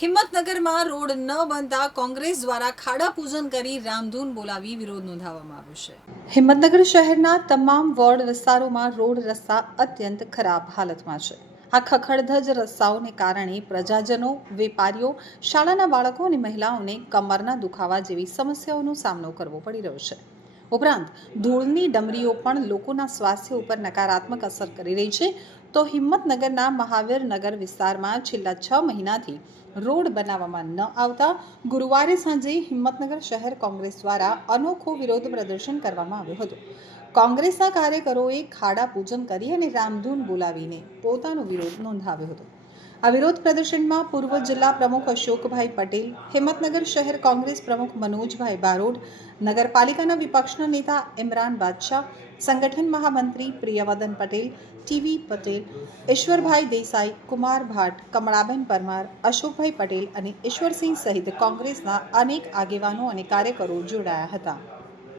હિંમતનગરમાં road ન બનતા કોંગ્રેસ દ્વારા ખાડા પૂજન કરી રામધૂન બોલાવી વિરોધ નોંધાવવામાં આવ્યો છે. હિંમતનગર શહેરના તમામ વોર્ડ વિસ્તારોમાં રોડ રસ્તા અત્યંત ખરાબ હાલતમાં છે. આ ખખડધજ રસ્તાઓને કારણે પ્રજાજનો, વેપારીઓ, શાળાના બાળકો અને મહિલાઓને કમરના દુખાવા જેવી સમસ્યાઓનો સામનો કરવો પડી રહ્યો છે. ઉપરાંત ધૂળની ડમરીઓ પણ લોકોના સ્વાસ્થ્ય ઉપર નકારાત્મક અસર કરી રહી છે. તો હિંમતનગરના મહાવીરનગર વિસ્તારમાં છેલ્લા છ મહિનાથી રોડ બનાવવામાં ન આવતા ગુરુવારે સાંજે હિંમતનગર શહેર કોંગ્રેસ દ્વારા અનોખો વિરોધ પ્રદર્શન કરવામાં આવ્યો હતો. કોંગ્રેસના કાર્યકરોએ ખાડા પૂજન કરી અને રામધૂન બોલાવીને પોતાનો વિરોધ નોંધાવ્યો હતો. આ વિરોધ પ્રદર્શનમાં પૂર્વ જિલ્લા પ્રમુખ અશોકભાઈ પટેલ, હિંમતનગર શહેર કોંગ્રેસ પ્રમુખ મનોજભાઈ બારોડ, નગરપાલિકાના વિપક્ષના નેતા ઇમરાન બાદશાહ, સંગઠન મહામંત્રી પ્રિયવદન પટેલ, ટીવી પટેલ, ઈશ્વરભાઈ દેસાઈ, કુમાર ભાટ, કમળાબેન પરમાર, અશોકભાઈ પટેલ અને ઈશ્વરસિંહ સહિત કોંગ્રેસના અનેક આગેવાનો અને કાર્યકરો જોડાયા હતા.